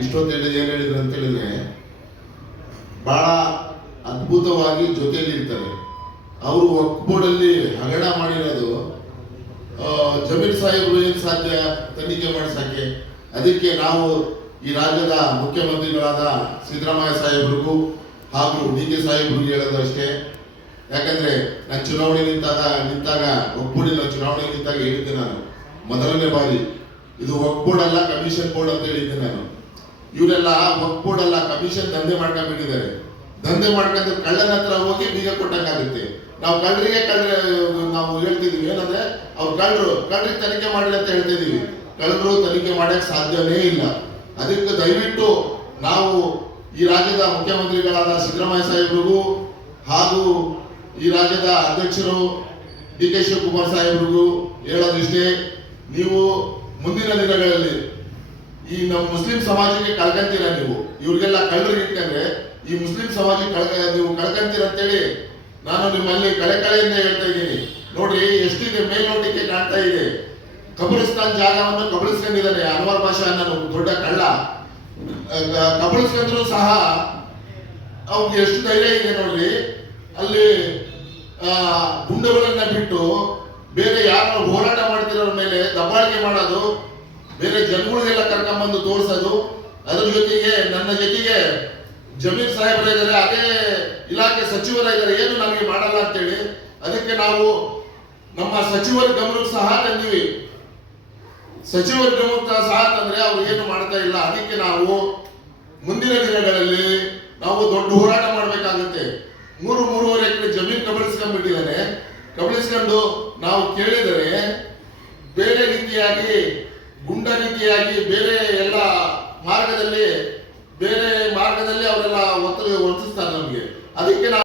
ಇಷ್ಟೊತ್ತು ಹೇಳಿದ ಏನು ಹೇಳಿದ್ರು ಅಂತ ಹೇಳಿದ್ರೆ ಭಾಳ ಅದ್ಭುತವಾಗಿ ಜೊತೆಯಲ್ಲಿರ್ತಾರೆ ಅವರು ವಕ್ ಹಗರಣ ಮಾಡಿರೋದು ಜಮೀರ್ ಸಾಹೇಬ್ ಏನು ಸಾಧ್ಯ? ತನಿಖೆ ಮಾಡಿಸಕ್ಕೆ. ಅದಕ್ಕೆ ನಾವು ಈ ರಾಜ್ಯದ ಮುಖ್ಯಮಂತ್ರಿಗಳಾದ ಸಿದ್ದರಾಮಯ್ಯ ಸಾಹೇಬ್ರಿಗೂ ಹಾಗೂ ಡಿ ಕೆ ಸಾಹೇಬ್ರಿಗೂ ಹೇಳೋದು ಅಷ್ಟೇ. ಯಾಕಂದರೆ ನಾನು ಚುನಾವಣೆ ನಿಂತಾಗ ನಿಂತಾಗ ಒಕ್ಕೂಡಿನ ಚುನಾವಣೆ ನಿಂತಾಗ ಹೇಳಿದ್ದೆ ನಾನು. ಮೊದಲನೇ ಬಾರಿ. ಇದು ಒಗ್ಗೂಡಲ್ಲ, ಕಮಿಷನ್ ಬೋರ್ಡ್ ಅಂತ ಹೇಳಿದ್ದೆ ನಾನು. ಇವರೆಲ್ಲ ಅಲ್ಲ ಕಮಿಷನ್ ದಂಧೆ ಮಾಡ್ಕೊಂಡ್ಬಿಟ್ಟಿದ್ದಾರೆ. ದಂಧೆ ಮಾಡ್ಕೊಂಡು ಕಳ್ಳನ ಹತ್ರ ಹೋಗಿ ಬೀಗ ಕೊಟ್ಟಂಗಾಗುತ್ತೆ. ನಾವು ಕಳ್ಳರಿಗೆ ಕಳ್ಳ, ನಾವು ಹೇಳ್ತಿದೀವಿ ಏನಂದ್ರೆ ಅವ್ರು ಕಳ್ಳರು, ಕಳ್ಳರಿಗೆ ತನಿಖೆ ಮಾಡಲಿ ಅಂತ ಹೇಳ್ತಿದೀವಿ ಕಳ್ಳರು ತನಿಖೆ ಮಾಡಕ್ ಸಾಧ್ಯನೇ ಇಲ್ಲ. ಅದಕ್ಕೆ ದಯವಿಟ್ಟು ನಾವು ಈ ರಾಜ್ಯದ ಮುಖ್ಯಮಂತ್ರಿಗಳಾದ ಸಿದ್ದರಾಮಯ್ಯ ಸಾಹೇಬ್ರಿಗೂ ಹಾಗೂ ಈ ರಾಜ್ಯದ ಅಧ್ಯಕ್ಷರು ಡಿ ಕೆ ಶಿವಕುಮಾರ್ ಸಾಹೇಬ್ರಿಗೂ ಹೇಳೋದಿಷ್ಟೇ, ನೀವು ಮುಂದಿನ ದಿನಗಳಲ್ಲಿ ಈ ನಮ್ಮ ಮುಸ್ಲಿಂ ಸಮಾಜಕ್ಕೆ ಕಳ್ಕಂತೀರ ನೀವು? ಇವ್ರಿಗೆಲ್ಲ ಕಳ್ಳರಿಗೆ ಇಟ್ಕೊಂಡ್ರೆ ಈ ಮುಸ್ಲಿಂ ಸಮಾಜಕ್ಕೆ ಕಳ್ಕ, ನೀವು ಕಳ್ಕಂತೀರ ಅಂತೇಳಿ ನಾನು ನಿಮ್ಮಲ್ಲಿ ಕಳೆ ಕಳೆಯಿಂದ ಹೇಳ್ತಾ ಇದ್ದೀನಿ. ನೋಡ್ರಿ, ಎಷ್ಟಿದೆ ಮೇಲ್ನೋಟಕ್ಕೆ ಕಾಣ್ತಾ ಇದೆ. ಕಬ್ರಿಸ್ತಾನ್ ಜಾಗವನ್ನು ಕಬಳಿಸ್ಕೊಂಡಿದ್ದಾರೆ ಅನ್ವರ್ ಭಾಷಾ ನಾನು ದೊಡ್ಡ ಕಳ್ಳ. ಕಬಳಿಸ್ಕೊಂಡ್ರು ಸಹ ಅವ್ರಿಗೆ ಎಷ್ಟು ಧೈರ್ಯ ಇದೆ ನೋಡ್ರಿ. ಅಲ್ಲಿ ಗುಂಡುಗಳನ್ನ ಬಿಟ್ಟು ಬೇರೆ ಯಾರು ಹೋರಾಟ ಮಾಡ್ತಿರೋರ ಮೇಲೆ ದಬ್ಬಾಳಿಕೆ ಮಾಡೋದು ಬೇರೆ ಜನಗಳಿಗೆಲ್ಲ ಕರ್ಕೊಂಬಂದು ತೋರಿಸೋದು, ಅದ್ರ ಜೊತೆಗೆ ನನ್ನ ಜೊತೆಗೆ ಜಮೀರ್ ಸಾಹೇಬ್ರ ಇದ್ದಾರೆ, ಅದೇ ಇಲಾಖೆ ಸಚಿವರ ಇದ್ದಾರೆ, ಏನು ನಮಗೆ ಮಾಡಲ್ಲ ಅಂತೇಳಿ, ಅದಕ್ಕೆ ನಾವು ನಮ್ಮ ಸಚಿವರ ಗಮನಕ್ಕೆ ಸಹ ತಂದಿವಿ. ಸಚಿವರ ಗಮನಕ್ಕೆ ಸಹ ತಂದ್ರೆ ಅವ್ರು ಏನು ಮಾಡ್ತಾ ಇಲ್ಲ, ಅದಕ್ಕೆ ನಾವು ಮುಂದಿನ ದಿನಗಳಲ್ಲಿ ನಾವು ದೊಡ್ಡ ಹೋರಾಟ ಮಾಡಬೇಕಾಗುತ್ತೆ. ಮೂರು, ಮೂರುವರೆ ಎಕರೆ ಜಮೀನು ಕಬಳಿಸ್ಕೊಂಡ್ಬಿಟ್ಟಿದ್ದಾನೆ. ಕಬಳಿಸ್ಕೊಂಡು ನಾವು ಕೇಳಿದರೆ ಬೇರೆ ರೀತಿಯಾಗಿ ಗುಂಡ ರೀತಿಯಾಗಿ ಬೇರೆ ಎಲ್ಲ ಮಾರ್ಗದಲ್ಲಿ ಬೇರೆ ಮಾರ್ಗದಲ್ಲಿ ಅವರೆಲ್ಲ ಒತ್ತಡ ವರ್ತಿಸ್ತಾರೆ ನಮಗೆ. ಅದಕ್ಕೆ ನಾವು